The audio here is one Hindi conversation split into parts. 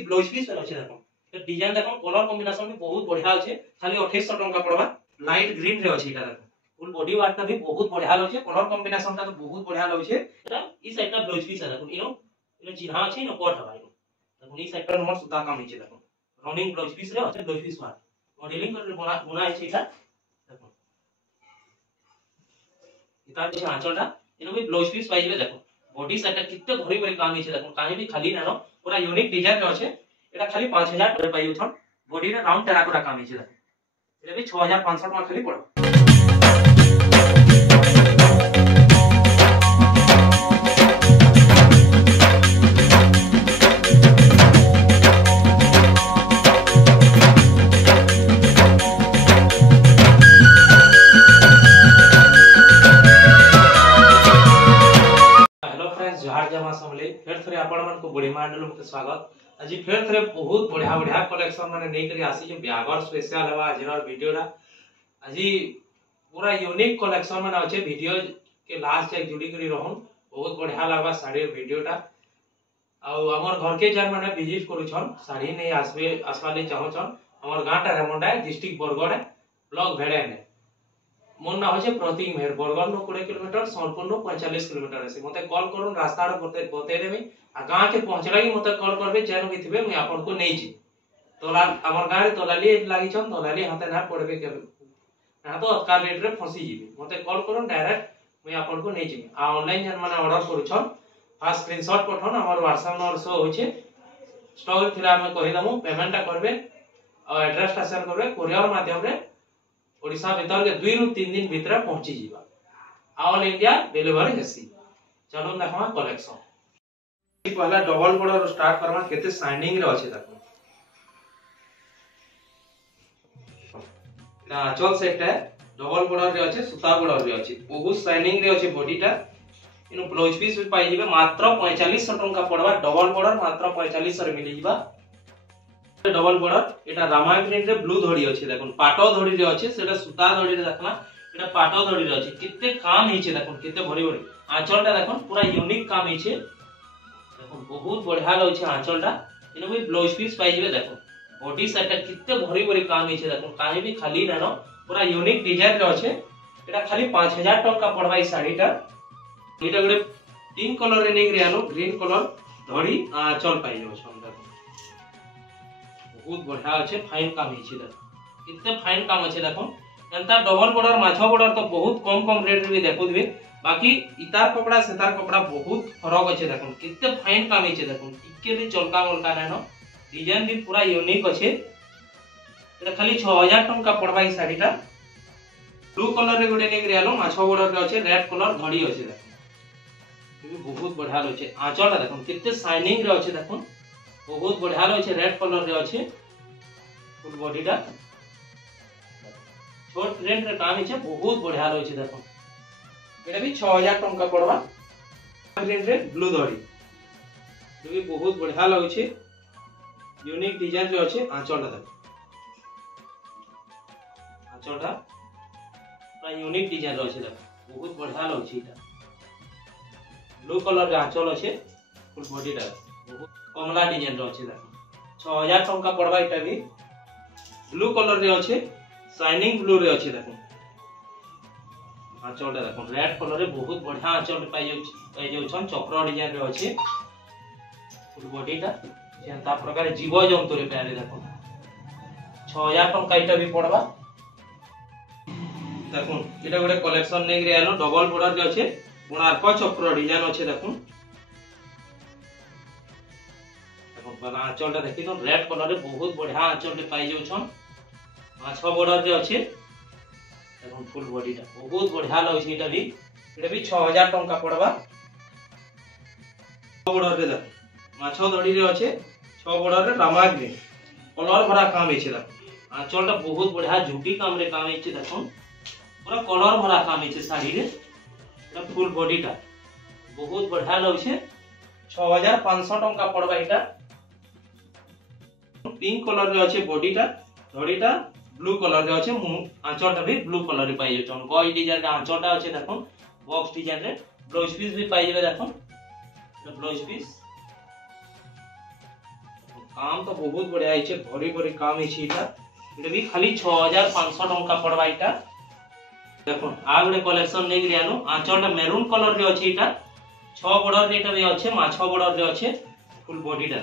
ब्लाउज पीस अच्छे देखो डिजाइन देखो कलर कॉम्बिनेशन भी बहुत बढ़िया अच्छे खाली 2800 टंका पड़वा लाइट ग्रीन रे अच्छे एटा देखो फुल बॉडी वार्क भी बहुत बढ़िया लगे कलर कॉम्बिनेशन ता तो बहुत बढ़िया लगे एटा ई साइड ता ब्लाउज पीस है देखो इनो चिन्हा अछि न कोट हवा देखो ई साइड पर नंबर सुता काम नीचे देखो रनिंग ब्लाउज पीस रे अच्छे ब्लाउज पीस वार मॉडलिंग कर बना है एटा देखो इता जे आंचलटा इनो भी ब्लाउज पीस पाइबे देखो बॉडी साइड कितने भरी भरी काम नीचे देखो काहे भी खाली ना पूरा यूनिक डिजाइन रे अच्छे एटा खाली 5000 टका पाइयो छन बॉडी रे राउंड टेराकोटा काम नीचे देखो एटा भी 6500 टका खाली पड़ो फिर थरे आपण मन को बड़ी मांडल मते स्वागत आज फिर थरे बहुत बढ़िया बढ़िया कलेक्शन माने नै करी आसी जे ब्यागर स्पेशल हवा आजर वीडियो रा आज पूरा यूनिक कलेक्शन माने अछि वीडियो के लास्ट तक जुड़ी करी रहन बहुत बढ़िया लागबा साड़ी वीडियोटा आ हमर घर के जन माने विजिट करू छन साड़ी नै आसबा ले चाहो छन हमर गांटा रेमंडा डिस्ट्रिक्ट बरगड़ ब्लॉक भेड़ेने मोर ना होचे प्रतीक मेहर बरगड़ नो 20 किलोमीटर सोनपुर नो 45 किलोमीटर से मते कॉल करून रास्ता रे बते देबे आ गां के पहुंचला की मते कॉल करबे जेनो भी थिबे मैं आपन को नै छी तोला हमर गां रे तोलाली लागि छन तोलाली हाते ना पड़बे के ना तो अतका रेट रे फंसी जीबे मते कॉल करून डायरेक्ट मैं आपन को नै छी आ ऑनलाइन जन माने ऑर्डर करू छन आ स्क्रीनशॉट पठन हमर WhatsApp नंबर शो होचे स्टॉक थिला हम कहि दमु पेमेंटटा करबे आ एड्रेस टा शेयर करबे कोरियर माध्यम रे ओडिसा भीतर के 2 रु 3 दिन भीतर पहुंची जीवा ऑल इंडिया डिलीवरी हेसी चलो देखमा कलेक्शन पहला डबल बॉर्डर स्टार्ट करमा केते शाइनिंग रे अछि देखो ना चल सेट है डबल बॉर्डर रे अछि सुता बॉर्डर रे अछि बहुत शाइनिंग रे अछि बॉडीटा इनो ब्लाउज पीस भी पाई जीवे मात्र 4500 टंका पड़वा डबल बॉर्डर मात्र 4500 रे मिली जीवा डबल बॉर्डर एटा रामा ग्रीन रे ब्लू धड़ी अछि देखो पाटो धड़ी रे अछि सेटा सुता धड़ी रे देखना एटा पाटो धड़ी रे अछि कितने काम हिचे देखो कितने भरी भरी आंचलटा देखो पूरा यूनिक काम हिचे देखो बहुत बढ़िया लगे छै आंचलटा इनो भी ब्लाउज पीस पाई जेबे देखो बॉडी साइड कितने भरी भरी काम हिचे देखो काहे भी खाली ना पूरा यूनिक डिजाइन रे अछि एटा खाली 5000 टका पड़बा ई साड़ीटा एटा गुडे तीन कलर रे नेक रे आनो ग्रीन कलर धड़ी आंचल पाई जेबो सुंदर बहुत बढ़िया अच्छे फाइन काम हिची देखो कितने फाइन काम अच्छे देखो एंता डबल बॉर्डर माछो बॉर्डर तो बहुत कम रेट रे भी देखो दिबे बाकी इतार कपड़ा सेतार कपड़ा बहुत फरक अच्छे देखो कितने फाइन काम हिची देखो टिके भी चलका मोलका नानो डिजाइन भी पूरा यूनिक अच्छे एटा खाली 6000 टंका पड़बा ई साड़ीटा ब्लू कलर रे गुडे नेक रे आलो माछो बॉर्डर रे अच्छे रेड कलर धड़ी अच्छे देखो ये बहुत बढ़िया लगे आंचलटा देखो कितने शाइनिंग रे अच्छे देखो बहुत बढ़िया लगे रेड कलर रे अच्छे फुल बॉडीटा छोट रेट रे काम हिचे बहुत बढ़िया लगे देखो एटा भी 6000 टंका पड़वा ग्रीन रे ब्लू धड़ी ये भी बहुत बढ़िया लगे यूनिक डिजाइन रे अच्छे आंचलटा देखो आंचलटा पूरा यूनिक डिजाइन रे अच्छे देखो बहुत बढ़िया लगे एटा ब्लू कलर रे आंचल अच्छे फुल बॉडीटा बहुत कमला डिजाइन रो अछि देखो 6000 टंका पड़बा इटा भी ब्लू कलर रे अछि शाइनिंग ब्लू रे अछि देखो आंचलटा देखो रेड कलर रे बहुत बढ़िया आंचल पाई जाउ छन चक्र डिजाइन रे अछि फुल बॉडीटा जेंता प्रकार जीव जंतु रे पहले देखो 6000 टंका इटा भी पड़बा देखो इटा गोटे कलेक्शन नै रे आलो डबल बॉर्डर रे अछि कोणार्क चक्र डिजाइन अछि देखो आंचलटा देखि तो रेड कलर रे बहुत बढ़िया आंचल रे पाई जाउ छन माछो बॉर्डर रे अछि देखो फुल बॉडीटा बहुत बढ़िया लगे एटा भी 6000 टंका पड़बा बॉर्डर रे देखो माछो धड़ी रे अछि 6 बॉर्डर रे रामा ग्रीन कलर भरा काम हिचे देखो आंचलटा बहुत बढ़िया झुटी काम रे काम हिचे देखो पूरा कलर भरा काम हिचे साड़ी रे एटा फुल बॉडीटा बहुत बढ़िया लगे 6500 टंका पड़बा एटा पिंक कलर रे अछि बॉडीटा धड़ीटा ब्लू कलर रे अछि आंचलटा भी ब्लू कलर रे पाई जछन गोई डिजाइन रे आंचलटा अछि देखो बॉक्स डिजाइन रे ब्लाउज पीस भी पाई जेबे देखो ब्लाउज पीस काम तो बहुत बढ़िया है, भरी भरी काम है ये भी खाली 6500 टंका पड़वा इटा। देखो आ गए कलेक्शन नहीं गयानु आंचल मेरून कलर रे अछि इटा 6 बॉर्डर रे इटा भी अछि माछो बॉर्डर रे अछि फुल बॉडी टा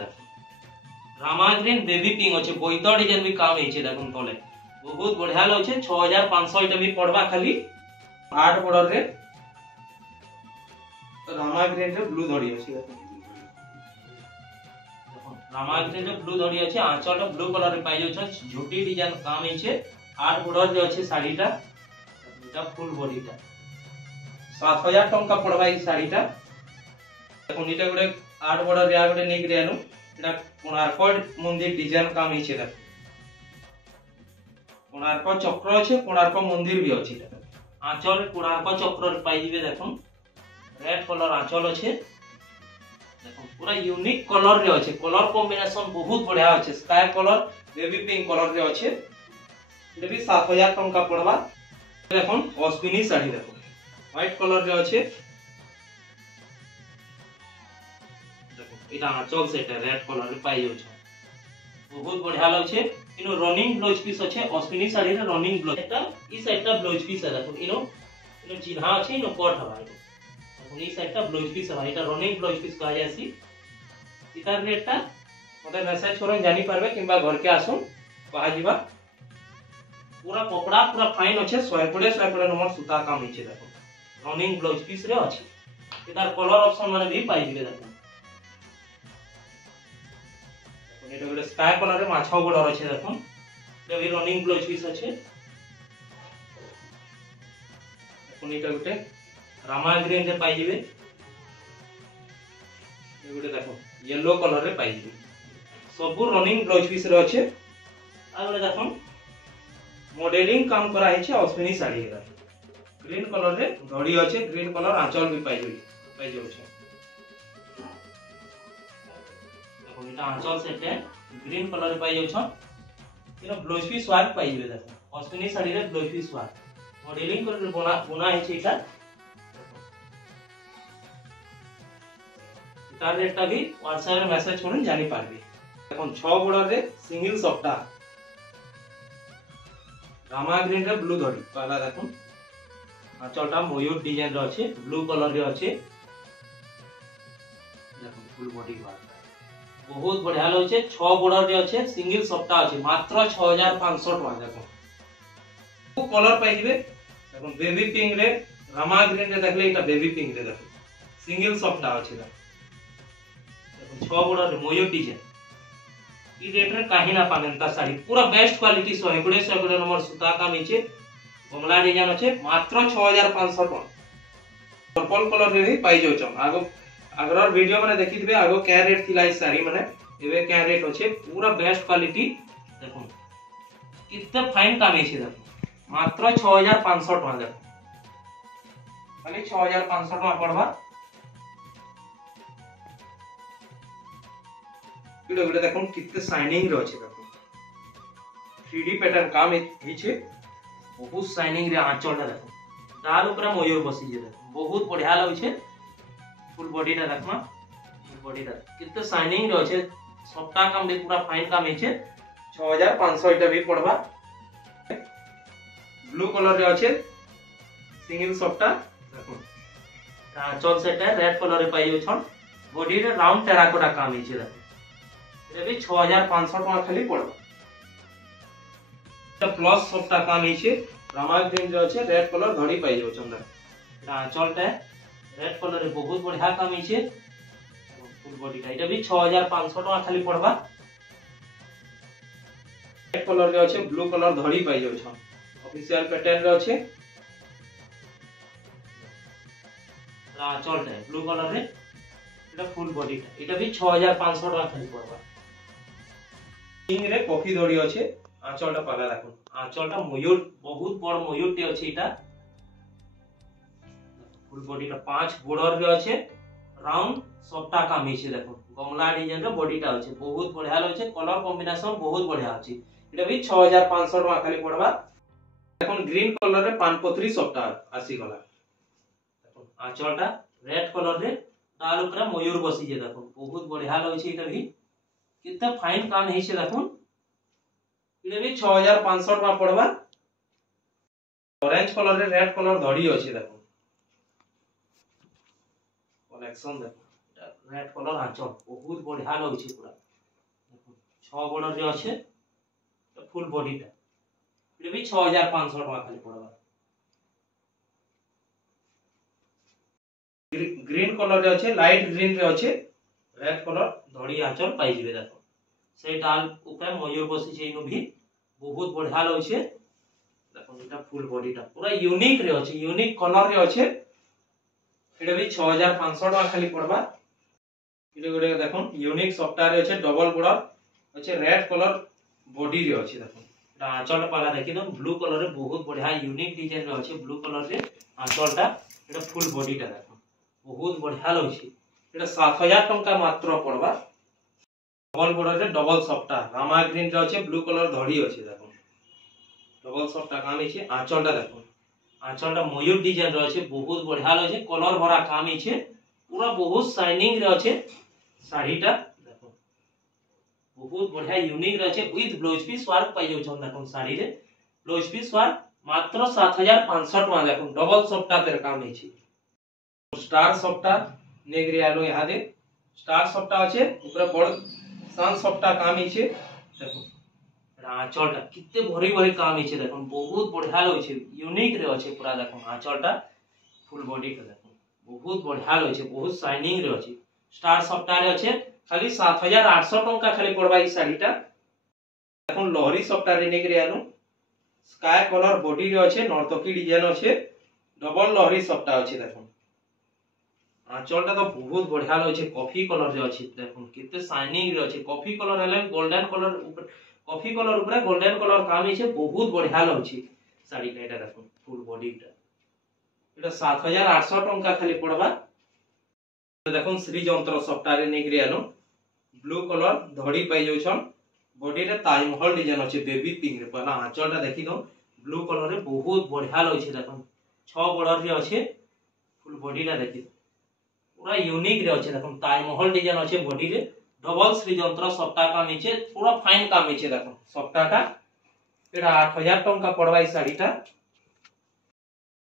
रामा ग्रीन बेबी पिंक अछि बोइतो डिजाइन भी काम है देखो तले बहुत बढ़िया लगे 6500 इटा भी पड़वा खाली 8 बॉर्डर रे रामा ग्रीन रे ब्लू धड़ी अछि देखो रामा ग्रीन रे ब्लू धड़ी अछि आंचल ब्लू कलर रे पाइ जाउ छ झुटी डिजाइन काम है 8 बॉर्डर रे अछि साड़ी टा এটা ফুল বডিটা 7000 টাকা পড়বা এই শাড়িটা। দেখুন এটা গুড়ে 8 বড় রিয়া গুড়ে নেই গিয়ানু এটা কোণার্ক মন্দির ডিজাইন কাম হইছে এটা কোণার্ক চক্র আছে কোণার্ক মন্দির भी আছে এটা আঁচল কোণার্ক চক্র পাই দিবে। দেখুন রেড কলর আঁচল আছে দেখুন পুরা ইউনিক কলর রে আছে কলর কম্বিনেশন বহুত বঢ়িয়া আছে sky colour baby pink colour রে আছে এটা भी 7000 টাকা পড়বা। দেখুন অশ্বিনী শাড়ি দেখুন হোয়াইট কলর রে আছে দেখুন এটা আঁচল সেটা রেড কলর রে পাই যাচ্ছে বহুত বঢ়িয়া লাগছে ইনো রনিং ব্লাউজ পিস আছে অশ্বিনী শাড়ি রে রনিং ব্লাউজ এটা এই সাইডটা ব্লাউজ পিস আছে দেখুন ইনো ইনো চিহ্না আছে ইনো কট হবা দেখুন এই সাইডটা ব্লাউজ পিস হবা এটা রনিং ব্লাউজ পিস কয়া যায়ছি এটার রেটটা মতে মেসেজ করুন জানি পারবে কিংবা ঘরকে আসুন কহা ଯିବା पूरा कपड़ा पूरा फाइन अच्छे 100 नंबर सूता काम है देखो रनिंग ब्लाउज पीस रे अछि इधर कलर ऑप्शन माने भी पाई दिबे देखो एटा गोटे स्काई कलर रे माछो बॉर्डर अछि देखो ये भी रनिंग ब्लाउज पीस अछि देखो एटा गोटे रामा ग्रीन रे पाई दिबे ये गोटे देखो येलो कलर रे पाई दिबे सब रनिंग ब्लाउज पीस रे अछि आ गोटे देखो मॉडलिंग काम करा है अश्विनी साड़ी है ग्रीन कलर रे धड़ी अच्छे ग्रीन कलर आंचल भी पाई जाउ छे देखो इटा आंचल सेट है ग्रीन कलर रे पाई जाउ छ इनो ब्लाउज पीस वर्क पाई जेबे देखो अश्विनी साड़ी रे ब्लाउज पीस वर्क मॉडलिंग कर बना है छे इटा तार रेटटा भी व्हाट्सएप रे मैसेज करून जानि पारबे। देखो 6 बॉर्डर रे सिंगल सप्ता रामा ग्रीन रे ब्लू धड़ी पहला देखो आंचलटा मयूर डिजाइन रे अछि ब्लू कलर रे अछि देखो फुल बॉडी वर्क बहुत बढ़िया लगे 6 बॉर्डर रे अछि सिंगल सप्ता अछि मात्र 6500 टका देखो कलर पाई दिबे देखो बेबी पिंक रे रामा ग्रीन रे देखले इटा बेबी पिंक रे देखो सिंगल सप्ता अछि देखो 6 बॉर्डर रे मयूर डिजाइन ई रेट रे काहे ना पानेंता साड़ी पूरा बेस्ट क्वालिटी 100 नंबर सूता काम है बंगला डिजाइन अच्छे मात्र 6500 टका पर्पल कलर रे भी पाई जाउ छ आगो अगर वीडियो माने देखि दिबे आगो क्या रेट थिला ई साड़ी माने एबे क्या रेट अच्छे पूरा बेस्ट क्वालिटी देखो कितना फाइन काम है देखो मात्र 6500 टका देखो खाली 6500 टका पड़वा। वीडियो वीडियो देखो कितने शाइनिंग रे अछि देखो 3D पैटर्न काम है छे बहुत शाइनिंग रे आंचलटा देखो तार ऊपर मयूर बसी जे देखो बहुत बढ़िया लाग छे फुल बॉडी टा देखमा फुल बॉडी टा कितने शाइनिंग रे अछि सबटा काम भी पूरा फाइन काम है छे 6500 इटा भी पड़वा। ब्लू कलर रे अछि सिंगल सबटा देखो आंचल सेट है रेड कलर रे पाई छन बॉडी रे राउंड टेराकोटा काम है छे देखो ये भी 6500 टका खाली पड़ो प्लस सबटा काम है रामा ग्रीन जो अच्छे रेड कलर धड़ी पाई जाउ चंदा आंचलटा रेड कलर रे बहुत बढ़िया काम है फुल बॉडी टा भी 6500 टका खाली पड़वा। रेड कलर रे अच्छे ब्लू कलर धड़ी पाई जाउ छ ऑफिशियल पैटर्न रे अच्छे आंचलटा ब्लू कलर रे एटा फुल बॉडी टा एटा भी 6500 टका खाली पड़वा। किंग रे कॉफी धड़ी अच्छे आंचलटा पाला देखो आंचलटा मयूर बहुत बड़ मयूर टे अछि इटा फुल बॉडी टा 5 बॉर्डर रे अच्छे राउंड सबटा काम हिचे देखो बंगला डिजाइन रे बॉडी टा अछि बहुत बढ़िया लगे कलर कॉम्बिनेशन बहुत बढ़िया अछि एटा भी 6500 टका खाली पड़वा। देखो ग्रीन कलर रे पानपत्री सबटा आसी गला देखो आंचलटा रेड कलर रे तार ऊपर मयूर बसी जे देखो बहुत बढ़िया लगे इटा भी कितना फाइन काम है देखो ये भी 6500 टका पड़वा ऑरेंज कलर रे रेड कलर धड़ी अछि देखो कलेक्शन देखो रेड कलर आंचल बहुत बढ़िया लगछि पूरा देखो 6 बॉर्डर रे अछि फुल बॉडीटा ये भी 6500 टका खाली पड़वा ग्रीन कलर रे अछि लाइट ग्रीन रे अछि रेड कलर धड़ी आंचल पाई जिवे देखो से डाल ऊपर मयूर बसी छै इनु भी बहुत बढ़िया लगछि देखो एटा फुल बॉडीटा पूरा यूनिक रे अछि यूनिक कलर रे अछि एटा भी 6500 टका खाली पड़बा एटा गोटे देखो यूनिक सॉफ्टवेयर रे अछि डबल बॉर्डर अछि रेड कलर बॉडी रे अछि देखो एटा आंचल पहला देखि दो ब्लू कलर रे बहुत बढ़िया यूनिक डिजाइन रे अछि ब्लू कलर रे आंचलटा एटा फुल बॉडीटा देखो बहुत बढ़िया लगछि एटा 7000 टका मात्र पड़बा डबल बॉर्डर रे डबल सॉफ्टवेयर रामा ग्रीन रे अछि ब्लू कलर धड़ी अछि देखो डबल सॉफ्टवेयर काम अछि आंचलटा देखो आंचलटा मयूर डिजाइन रे अछि बहुत बढ़िया लगे कलर भरा काम अछि पूरा बहुत शाइनिंग रे अछि साड़ीटा देखो बहुत बढ़िया यूनिक रे अछि विथ ब्लाउज पीस वर्क पाइ जाउ छन देखो साड़ी रे ब्लाउज पीस वर्क मात्र 7500 टका देखो डबल सॉफ्टवेयर पे काम अछि स्टार सॉफ्टवेयर नेगरी आलो यहा दे स्टार सॉफ्टवेयर अछि ऊपर बड़ सान सॉफ्टवेयर काम अछि देखो आंचलटा कितने भरी भरी काम हिचे देखो बहुत बढ़िया लगे छे यूनिक रे अछि पूरा देखो आंचलटा फुल बॉडी के देखो बहुत बढ़िया लगे छे बहुत शाइनिंग रे अछि स्टार सॉफ्टवेयर अछि खाली 7800 टका खाली पड़बा ई साड़ीटा देखो लहरी सॉफ्टवेयर रे नेगरे आनु स्काई कलर बॉडी रे अछि नर्तकी डिजाइन अछि डबल लहरी सॉफ्टवेयर अछि देखो आंचलटा तो बहुत बढ़िया लगे छे कॉफी कलर रे अछि देखो कितने शाइनिंग रे अछि कॉफी कलर हेले गोल्डन कलर ऊपर कॉफी कलर ऊपर गोल्डन कलर काम हिचे बहुत बढ़िया लगछि साड़ी का एटा देखो फुल बॉडीटा एटा 7800 टका खाली पड़बा देखो श्री जंत्र सॉफ्टवेयर नेगरी आलो ब्लू कलर धड़ी पाई जाउ छन बॉडी रे ताजमहल डिजाइन अछि बेबी पिंक रे पहला आंचलटा देखि दो ब्लू कलर रे बहुत बढ़िया लगछि देखो 6 बॉर्डर रे अछि फुल बॉडीटा देखि पूरा यूनिक रे अछि देखो ताजमहल डिजाइन अछि बॉडी रे डबल श्री जंत्र सॉफ्टवेयर काम हिचे पूरा फाइन काम हिचे देखो सॉफ्टवेयर का एटा 8000 टका पड़वा ई साड़ीटा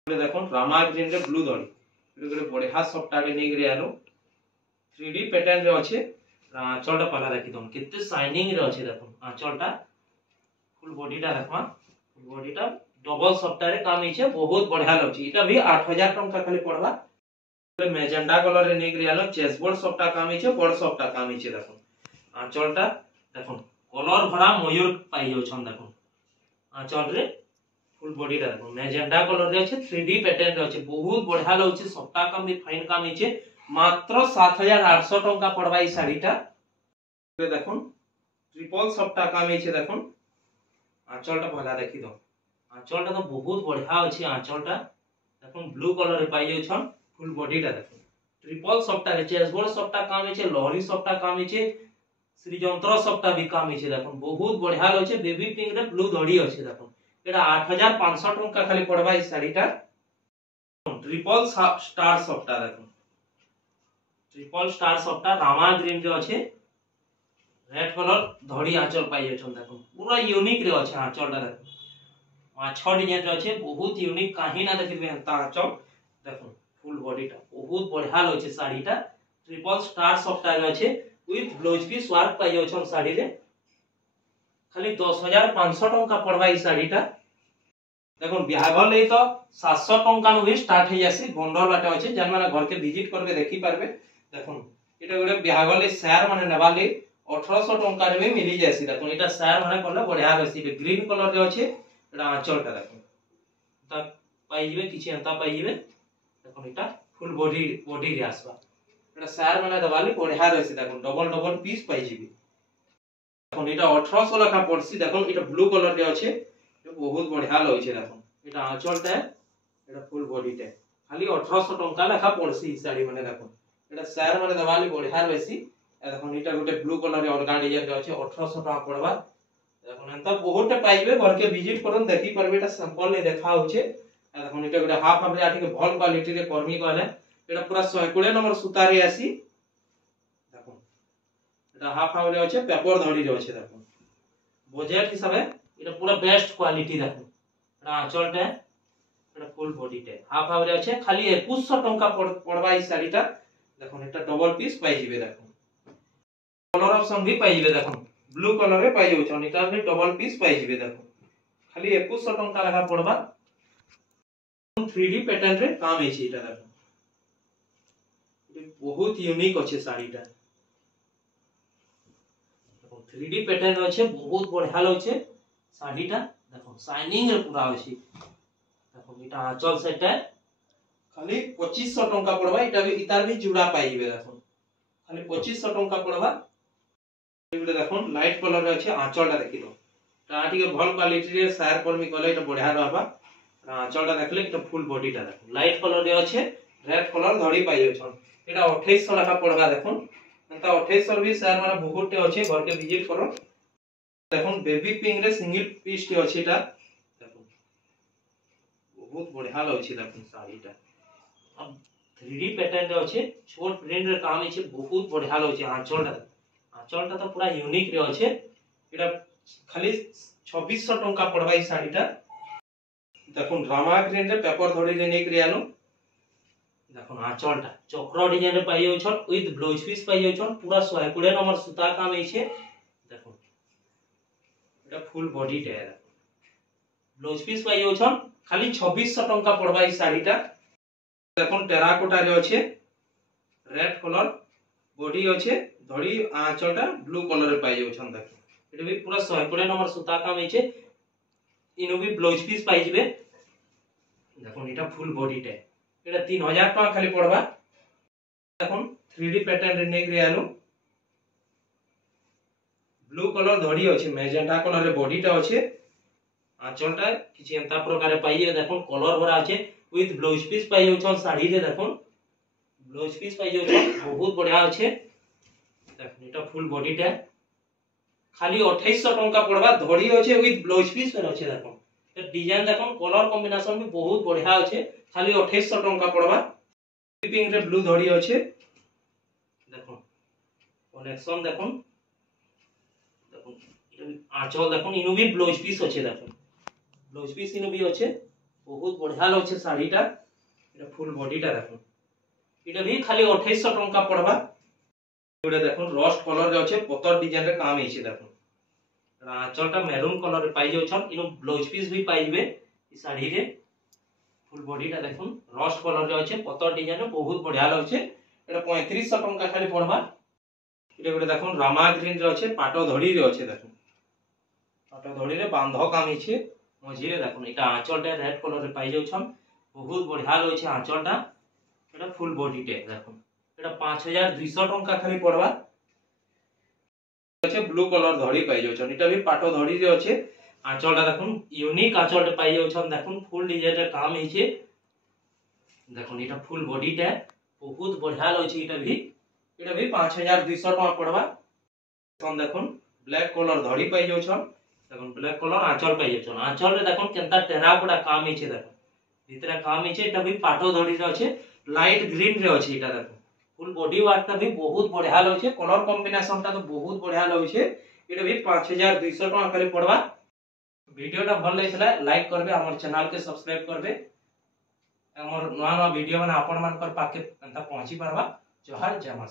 देखो रामा ग्रीन रे ब्लू धड़ी एटा गोटे बढ़िया सॉफ्टवेयर नै गरे आलो 3D पैटर्न रे अछि आंचलटा पहला देखि दम कितने शाइनिंग रे अछि देखो आंचलटा फुल बॉडीटा देखमा फुल बॉडीटा डबल सॉफ्टवेयर रे काम हिचे बहुत बढ़िया लगछि एटा भी 8000 टका खाली पड़वा मैजेंडा कलर रे नै गरे आलो चेसबोर्ड सॉफ्टवेयर काम हिचे बड़ सॉफ्टवेयर काम हिचे देखो आंचलटा देखो कलर भरा मयूर पाई जाउ छन देखो आंचल रे फुल बॉडी रे देखो मैजेंडा कलर रे अछि 3D पैटर्न रे अछि बहुत बढ़िया लगछि सफ्ता काम भी फाइन काम हिचे मात्र 7800 टका पड़बा ई साड़ीटा देखो ट्रिपल सफ्ता काम हिचे देखो आंचलटा भला देखि दो आंचलटा तो बहुत बढ़िया अछि आंचलटा देखो ब्लू कलर रे पाई जाउ छन फुल बॉडीटा देखो ट्रिपल सफ्ता रे चेसबोर्ड सफ्ता काम हिचे लहरी सफ्ता काम हिचे श्री जंत्र सफ्ता भी काम हिचे देखो बहुत बढ़िया लगे बेबी पिंक रे ब्लू धड़ी अछि देखो एटा 8500 टका खाली पड़बा ई साड़ीटा ट्रिपल स्टार सफ्ता देखो ट्रिपल स्टार सफ्ता रामा ग्रीन रे अछि रेड कलर धड़ी आंचल पाई छन देखो पूरा यूनिक रे अछि आंचलटा देखो माछा डिजाइन रे अछि बहुत यूनिक काहे ना देखिबे हता आंचल देखो फुल बॉडीटा बहुत बढ़िया लगे साड़ीटा ट्रिपल स्टार सफ्टवेयर अछि विथ ब्लाउज पीस वर्क पाई जाउ छन साड़ी रे खाली 10500 टका पड़बा ई साड़ीटा देखो बिहागर ले तो 700 टका नु भी स्टार्ट हे जासी बंडल बाटे अछि जन माने घर के विजिट करके देखि पारबे देखो एटा गोटे बिहागर ले शेयर माने नेबा ले 1800 टका रे भी मिली जासी देखो एटा शेयर माने करले बढ़िया बेसी ग्रीन कलर रे अछि एटा आंचलटा देखो ता पाई जिवे किछि अंता पाई जिवे देखो एटा फुल बॉडी रे आसबा एटा शेयर माने दबाली बढ़िया रहसी देखो डबल डबल पीस पाई जिवे देखो एटा 1800 लखा पड़सी देखो एटा ब्लू कलर रे अछि बहुत बढ़िया लगे छे देखो एटा आंचलटा एटा फुल बॉडीटा खाली 1800 टका लखा पड़सी साड़ी माने देखो एटा शेयर माने दबाली बढ़िया बेसी देखो एटा गोटे ब्लू कलर रे अलगा डिजाइन रे अछि 1800 टका पड़बा देखो एंता बहुत पाइबे घर के विजिट करन देखि परबे एटा सैंपल ने देखा होचे देखो एटा गोटे हाफ हाफ रे आठी के भल क्वालिटी रे कर्मी कहले एटा पूरा 120 नंबर सूता रे आसी देखो এটা হাফ হাফ রে আছে পেপার ধড়ি রে আছে দেখুন বজেট হিসাবে এটা পুরো বেস্ট কোয়ালিটি দেখুন এটা আঁচলটা এটা ফুল বডিতে হাফ হাফ রে আছে খালি 2100 টঙ্কা পড়বা এই শাড়িটা দেখুন এটা ডবল পিস পাই যাবে দেখুন कलर ऑप्शन भी पाई जिवे देखो ब्लू कलर रे पाई जाउछ अनिता भी डबल पीस पाई जिवे देखो खाली 2100 टंका लगा पड़बा 3D पैटर्न रे काम हेछि एटा देखो बहुत यूनिक अछि साड़ीटा देखो 3D पैटर्न अछि बहुत बढ़िया लगे साड़ीटा देखो शाइनिंग रे पूरा अछि देखो एटा आंचल सेटा खाली 2500 टंका पड़बा एटा भी इतार भी जुड़ा पाई जिवे देखो खाली 2500 टंका पड़बा एगुडे देखो लाइट कलर रे अछि आंचलटा देखिलो ता ठीक भल क्वालिटी रे शेयर करमी कले एटा बढ़िया रहबा आंचलटा देखले एटा फुल बॉडीटा देखो लाइट कलर रे अछि रेड कलर धड़ी पाई जाउछन एटा 2800 लखा पड़बा देखो एता 2800 भी शेयर माने बहुत टे अछि घर के विजिट करो देखो बेबी पिंक रे सिंगल पीस टे अछि एटा देखो बहुत बढ़िया लगछि देखो साड़ीटा अब 3D पैटर्न रे अछि छोट प्रिंट रे काम अछि बहुत बढ़िया लगछि आंचलटा आंचलटा तो पूरा यूनिक रे अछि एटा खाली 2600 टंका पड़बा ई साड़ीटा देखो ड्रामा ग्रीन रे पेपर धड़ी रे नेक रे आलो देखो आंचलटा चक्र डिजाइन रे पाई होछन विथ ब्लाउज पीस पाई होछन पूरा 120 नंबर सूता काम हेछे देखो एटा फुल बॉडी टे ब्लाउज पीस पाई होछन खाली 2600 टंका पड़बा ई साड़ीटा देखो टेराकोटा रे अछि रेड कलर बॉडी अछि धड़ी आंचलटा ब्लू कलर रे पाई जाउछन देखो एटा भी पूरा 120 नंबर सूता काम हेछे इनो भी ब्लाउज पीस पाई जिवे देखो एटा फुल बॉडी टे एटा 3000 टका खाली पड़बा देखो 3D पैटर्न रे नेक रे आलो ब्लू कलर धड़ी अछि मैजेंटा कलर रे बॉडी टा अछि आंचलटा किछि एंता प्रकार रे पाई देखो कलर भरा अछि विथ ब्लाउज पीस पाई जाउछन साड़ी रे देखो ब्लाउज पीस पाई जाउछन बहुत बढ़िया अछि देखो एटा फुल बॉडी टा खाली 2800 टंका पड़बा धड़ी अछि विथ ब्लाउज पीस पर अछि देखो ए डिजाइन देखो कलर कॉम्बिनेशन भी बहुत बढ़िया अछि खाली 2800 टंका पड़बा पिंक रे ब्लू धड़ी अछि देखो कनेक्शन देखो देखो आंचल देखो इनो भी ब्लाउज पीस अछि देखो ब्लाउज पीस इनो भी अछि बहुत बढ़िया लगछ साड़ीटा एटा फुल बॉडीटा देखो एटा भी खाली 2800 टंका पड़बा एटा देखो रस्ट कलर रे अछि पतर डिजाइन रे काम हेछि देखो आंचलटा मैरून कलर रे पाई जाउछन इनो ब्लाउज पीस भी पाई जिवे ई साड़ी रे फुल बॉडीटा देखो रस्ट कलर रे अछि पतर डिजाइन रे बहुत बढ़िया लगछ एटा 3500 टंका खाली पड़बा एटा गोटे देखो रामा ग्रीन रे अछि पाटो धड़ी रे अछि देखो पाटो धड़ी रे बांधो काम हेछि मझी रे देखो एटा आंचलटा रेड कलर रे पाई जाउछन बहुत बढ़िया लगछ आंचलटा एटा फुल बॉडी टे देखो एटा 5200 टंका खाली पड़बा अच्छे ब्लू कलर धड़ी पाई जाउछन एटा भी पाटो धड़ी रे अछि आंचलटा देखो यूनिक आंचलटा पाई जाउछन देखो फुल डिजाइन रे काम हेछि देखो एटा फुल बॉडी टे बहुत बढ़िया लगछि एटा भी 5200 टका पड़बा कोन देखो ब्लैक कलर धड़ी पाई जाउछन देखो ब्लैक कलर आंचल पाई जाउछन आंचल रे देखो केनता टेराकोटा काम हेछि देखो भीतर काम हेछि एटा भी पाटो धड़ी रे अछि लाइट ग्रीन रे अछि एटा देखो फुल बॉडी वर्क भी बहुत बढ़िया लगे कलर कॉम्बिनेशन टा तो बहुत बढ़िया लगे एटा भी 5200 टका खाली पड़बा वीडियोटा भल लगितला लाइक करबे हमर चैनल के सब्सक्राइब करबे हमर नवा नवा वीडियो माने आपन मान पर पाके अंता पहुंची परबा जोहार जय मां।